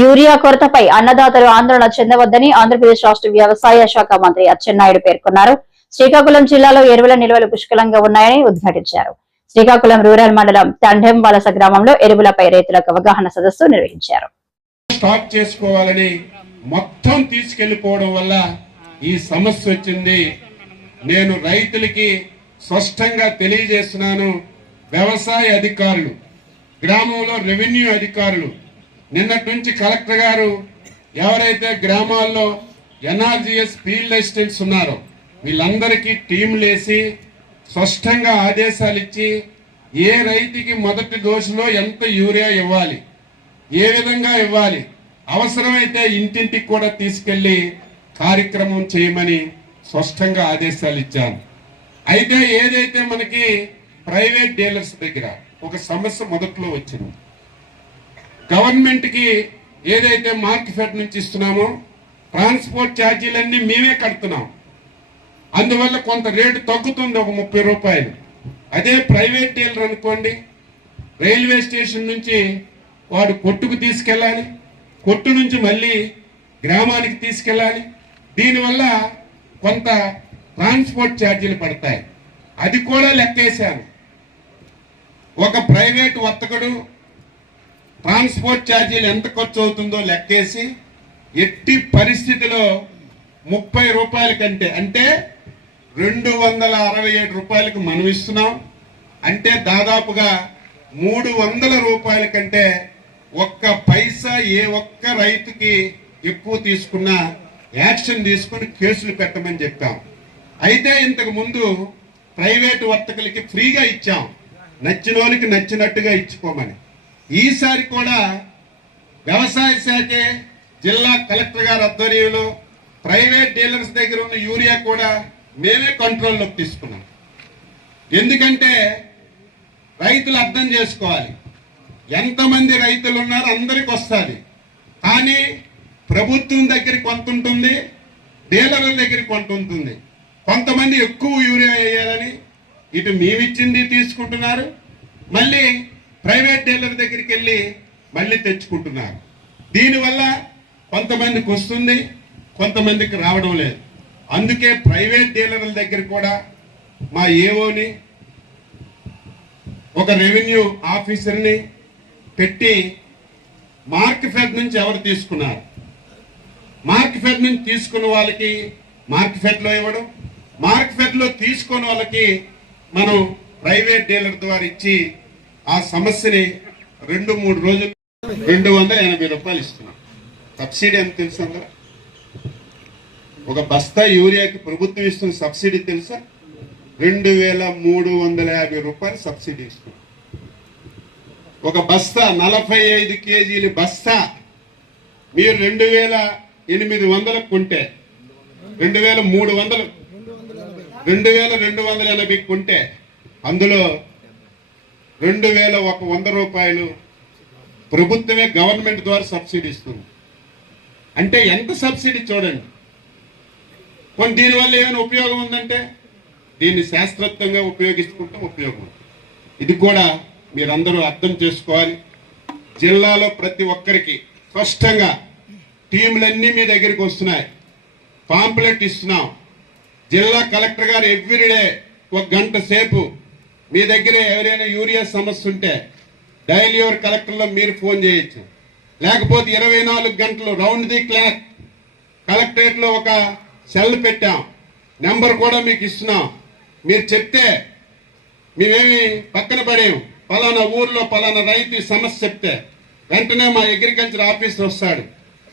Urea కొరతపై అన్నదాతలు ఆందోళన చెందవద్దని ఆంధ్రప్రదేశ్ రాష్ట్ర వ్యవసాయ శాఖ మంత్రి అచ్చెన్నాయుడు పేర్కొన్నారు. శ్రీకాకుళం జిల్లాలో ఎరువుల నిల్వలు పుష్కలంగా ఉన్నాయని ఉద్ఘాటించారు. శ్రీకాకుళం రూరల్ మండలం తండెం వలస గ్రామంలో ఎరువులపై రైతులకు అవగాహన సదస్సు నిర్వహించారు. స్టాక్ చేసుకోవాలని మొత్తం తీసుకెళ్లిపోవడం వల్ల ఈ సమస్య వచ్చింది. నేను రైతులకి స్పష్టంగా తెలియజేస్తున్నాను. వ్యవసాయ అధికారులు, గ్రామంలో రెవెన్యూ అధికారులు, నిన్నటి నుంచి కలెక్టర్ గారు ఎవరైతే గ్రామాల్లో ఎన్ఆర్జీఎస్ ఫీల్డ్ అసిస్టెంట్స్ ఉన్నారో వీళ్ళందరికీ టీంలు వేసి స్పష్టంగా ఆదేశాలు ఇచ్చి ఏ రైతుకి మొదటి డోసులో ఎంత యూరియా ఇవ్వాలి, ఏ విధంగా ఇవ్వాలి, అవసరమైతే ఇంటింటికి కూడా తీసుకెళ్లి కార్యక్రమం చేయమని స్పష్టంగా ఆదేశాలు ఇచ్చాను. అయితే ఏదైతే మనకి ప్రైవేట్ డీలర్స్ దగ్గర ఒక సమస్య మొదట్లో వచ్చింది. గవర్నమెంట్కి ఏదైతే మార్కెట్ నుంచి ఇస్తున్నామో ట్రాన్స్పోర్ట్ ఛార్జీలన్నీ మేమే కడుతున్నాం. అందువల్ల కొంత రేటు తగ్గుతుంది, ఒక 30 రూపాయలు. అదే ప్రైవేట్ డీలర్ అనుకోండి, రైల్వే స్టేషన్ నుంచి వాడు కొట్టుకు తీసుకెళ్ళాలి, కొట్టు నుంచి మళ్ళీ గ్రామానికి తీసుకెళ్ళాలి. దీనివల్ల కొంత ట్రాన్స్పోర్ట్ ఛార్జీలు పడతాయి. అది కూడా లెక్కేశాను. ఒక ప్రైవేట్ వర్తకుడు ట్రాన్స్పోర్ట్ ఛార్జీలు ఎంత ఖర్చు అవుతుందో లెక్కేసి ఎట్టి పరిస్థితిలో 30 రూపాయల కంటే, అంటే 267 రూపాయలకు మనం ఇస్తున్నాం. అంటే దాదాపుగా 300 రూపాయల కంటే ఒక్క పైసా ఏ ఒక్క రైతుకి ఎక్కువ తీసుకున్నా యాక్షన్ తీసుకుని కేసులు పెట్టమని చెప్పాం. అయితే ఇంతకు ముందు ప్రైవేటు వర్తకులకి ఫ్రీగా ఇచ్చాం, నచ్చిన వాళ్ళకి నచ్చినట్టుగా ఇచ్చుకోమని. ఈసారి కూడా వ్యవసాయ శాఖే జిల్లా కలెక్టర్ గారి ఆధ్వర్యంలో ప్రైవేట్ డీలర్స్ దగ్గర ఉన్న యూరియా కూడా మేమే కంట్రోల్లోకి తీసుకున్నాం. ఎందుకంటే రైతులు అర్థం చేసుకోవాలి, ఎంతమంది రైతులు ఉన్నారో అందరికి వస్తుంది. కానీ ప్రభుత్వం దగ్గర కొంత ఉంటుంది, డీలర్ల దగ్గర కొంత ఉంటుంది. కొంతమంది ఎక్కువ యూరియా వేయాలని ఇటు మేమిచ్చింది తీసుకుంటున్నారు, మళ్ళీ ప్రైవేట్ డీలర్ దగ్గరికి వెళ్ళి మళ్ళీ తెచ్చుకుంటున్నారు. దీనివల్ల కొంతమందికి వస్తుంది, కొంతమందికి రావడం లేదు. అందుకే ప్రైవేట్ డీలర్ల దగ్గర కూడా మా ఏఓని, ఒక రెవెన్యూ ఆఫీసర్ని పెట్టి మార్కెట్ నుంచి ఎవరు తీసుకున్నారు, మార్కెట్ నుంచి తీసుకున్న వాళ్ళకి మార్కెట్లో ఇవ్వడం, మార్కెట్లో తీసుకున్న వాళ్ళకి మనం ప్రైవేట్ డీలర్ ద్వారా ఇచ్చి ఆ సమస్యని 2-3 రోజులు 280 రూపాయలు ఇస్తున్నాం. సబ్సిడీ ఎంత తెలుసా? ఒక బస్తా యూరియాకి ప్రభుత్వం ఇస్తున్న సబ్సిడీ తెలుసా? 2350 రూపాయలు సబ్సిడీ ఇస్తున్నాం. ఒక బస్తా 45 కేజీల బస్తా మీరు 2800 కొంటే, 2280 కొంటే అందులో 2100 రూపాయలు ప్రభుత్వమే గవర్నమెంట్ ద్వారా సబ్సిడీ ఇస్తుంది. అంటే ఎంత సబ్సిడీ చూడండి. కొన్ని దీనివల్ల ఏమైనా ఉపయోగం ఉందంటే దీన్ని శాస్త్రోక్తంగా ఉపయోగించుకుంటే ఉపయోగం. ఇది కూడా మీరందరూ అర్థం చేసుకోవాలి. జిల్లాలో ప్రతి ఒక్కరికి స్పష్టంగా టీంలన్నీ మీ దగ్గరికి వస్తున్నాయి, పాంప్లెట్ ఇస్తున్నాం. జిల్లా కలెక్టర్ గారు ఎవ్రీడే 1 గంట సేపు మీ దగ్గర ఎవరైనా యూరియా సమస్య ఉంటే డైలీ ఎవరి కలెక్టర్లో మీరు ఫోన్ చేయొచ్చు. లేకపోతే 24 గంటలు రౌండ్ ది క్లాక్ కలెక్టరేట్లో ఒక సెల్ పెట్టాం, నెంబర్ కూడా మీకు ఇస్తున్నాం. మీరు చెప్తే మేమేమి పక్కన పడేం. పలానా ఊర్లో పలానా రైతు సమస్య చెప్తే వెంటనే మా అగ్రికల్చర్ ఆఫీసర్ వస్తాడు.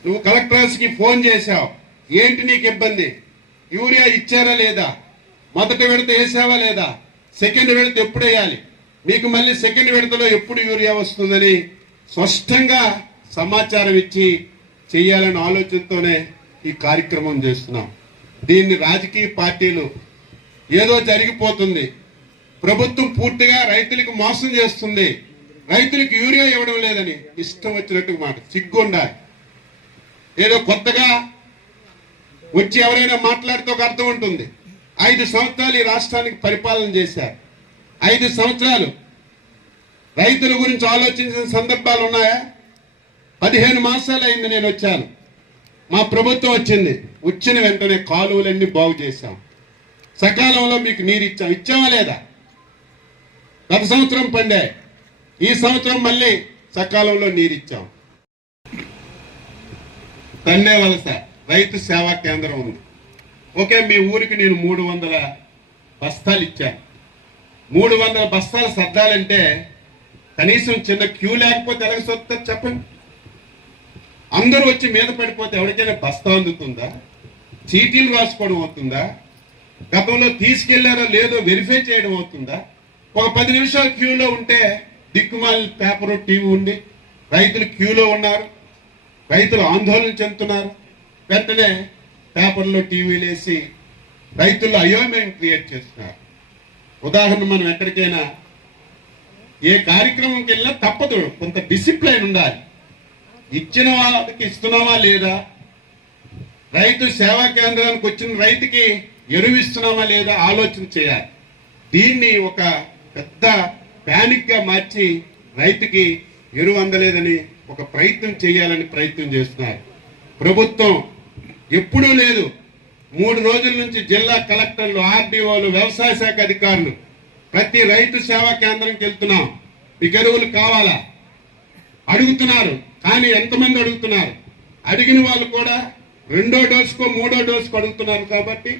నువ్వు కలెక్టర్స్కి ఫోన్ చేశావు, ఏంటి నీకు ఇబ్బంది, యూరియా ఇచ్చారా లేదా, మొదటి విడత వేసావా లేదా, సెకండ్ విడత ఎప్పుడు వేయాలి, మీకు మళ్ళీ సెకండ్ విడతలో ఎప్పుడు యూరియా వస్తుందని స్పష్టంగా సమాచారం ఇచ్చి చెయ్యాలనే ఆలోచనతోనే ఈ కార్యక్రమం చేస్తున్నాం. దీన్ని రాజకీయ పార్టీలు ఏదో జరిగిపోతుంది, ప్రభుత్వం పూర్తిగా రైతులకు మోసం చేస్తుంది, రైతులకు యూరియా ఇవ్వడం లేదని ఇష్టం వచ్చినట్టు మాట. సిగ్గుండాలి. ఏదో కొత్తగా వచ్చి ఎవరైనా మాట్లాడితే ఒక అర్థం ఉంటుంది. 5 సంవత్సరాలు ఈ రాష్ట్రానికి పరిపాలన చేశారు. 5 సంవత్సరాలు రైతుల గురించి ఆలోచించిన సందర్భాలు ఉన్నాయా? 15 మాసాలు అయింది నేను వచ్చాను. మా ప్రభుత్వం వచ్చింది. వచ్చిన వెంటనే కాలువలన్నీ బాగు చేశాం. సకాలంలో మీకు నీరు ఇచ్చామా లేదా? గత సంవత్సరం పండే, ఈ సంవత్సరం మళ్ళీ సకాలంలో నీరు ఇచ్చాం. తండే వలస రైతు సేవా కేంద్రం ఉంది. ఓకే, మీ ఊరికి నేను 300 బస్తాలు ఇచ్చాను. 300 బస్తాలు సర్దాలంటే కనీసం చిన్న క్యూ లేకపోతే ఎలాగ సొత్తారు చెప్పండి? అందరూ వచ్చి మీద పడిపోతే ఎవరికైనా బస్తా అందుతుందా? చీటీలు రాసుకోవడం అవుతుందా? గతంలో తీసుకెళ్లారో లేదో వెరిఫై చేయడం అవుతుందా? ఒక 10 నిమిషాలు క్యూలో ఉంటే దిక్కుమాలి పేపరు టీవీ ఉండి రైతులు క్యూలో ఉన్నారు, రైతులు ఆందోళన చెందుతున్నారు. వెంటనే పేపర్లో టీవీలు వేసి రైతుల్లో అయోమయం క్రియేట్ చేస్తున్నారు. ఉదాహరణ, మనం ఎక్కడికైనా ఏ కార్యక్రమంకి వెళ్ళినా తప్పదు, కొంత డిసిప్లైన్ ఉండాలి. ఇచ్చిన వాళ్ళకి ఇస్తున్నామా లేదా, రైతు సేవా కేంద్రానికి వచ్చిన రైతుకి ఎరువు ఇస్తున్నామా లేదా ఆలోచన చేయాలి. దీన్ని ఒక పెద్ద ప్యానిక్ గా మార్చి రైతుకి ఎరువు అందలేదని ఒక ప్రయత్నం చేయాలని ప్రయత్నం చేస్తున్నారు. ప్రభుత్వం ఎప్పుడూ లేదు. 3 రోజుల నుంచి జిల్లా కలెక్టర్లు, ఆర్డీఓలు, వ్యవసాయ శాఖ అధికారులు ప్రతి రైతు సేవా కేంద్రంకి వెళ్తున్నాం. మీకు ఎరువులు కావాలా అడుగుతున్నారు. కానీ ఎంతమంది అడుగుతున్నారు? అడిగిన వాళ్ళు కూడా 2వ డోసుకో 3వ డోసుకో అడుగుతున్నారు. కాబట్టి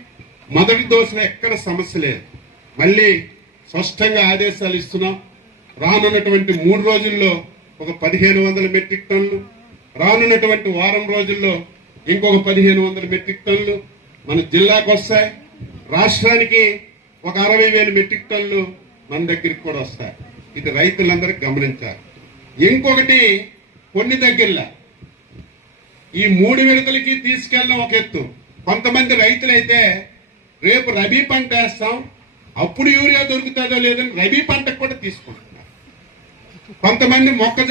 మొదటి డోసులో ఎక్కడ సమస్య లేదు. మళ్ళీ స్పష్టంగా ఆదేశాలు ఇస్తున్నాం. రానున్నటువంటి 3 రోజుల్లో ఒక 1500 మెట్రిక్ టన్నులు, రానున్నటువంటి వారం రోజుల్లో ఇంకొక 1500 మెట్రిక్ టన్నులు మన జిల్లాకు వస్తాయి. రాష్ట్రానికి ఒక 60,000 మెట్రిక్ టన్నులు మన దగ్గరికి కూడా వస్తాయి. ఇది రైతులందరూ గమనించాలి. ఇంకొకటి, కొన్ని దగ్గరలో ఈ 3 విడతలకి తీసుకెళ్ళడం ఒక ఎత్తు. కొంతమంది రైతులైతే రేపు రబీ పంట వేస్తాం, అప్పుడు యూరియా దొరుకుతుందో లేదని రబీ పంటకు కూడా తీసుకుంటున్నారు. కొంతమంది మొక్కజొన్న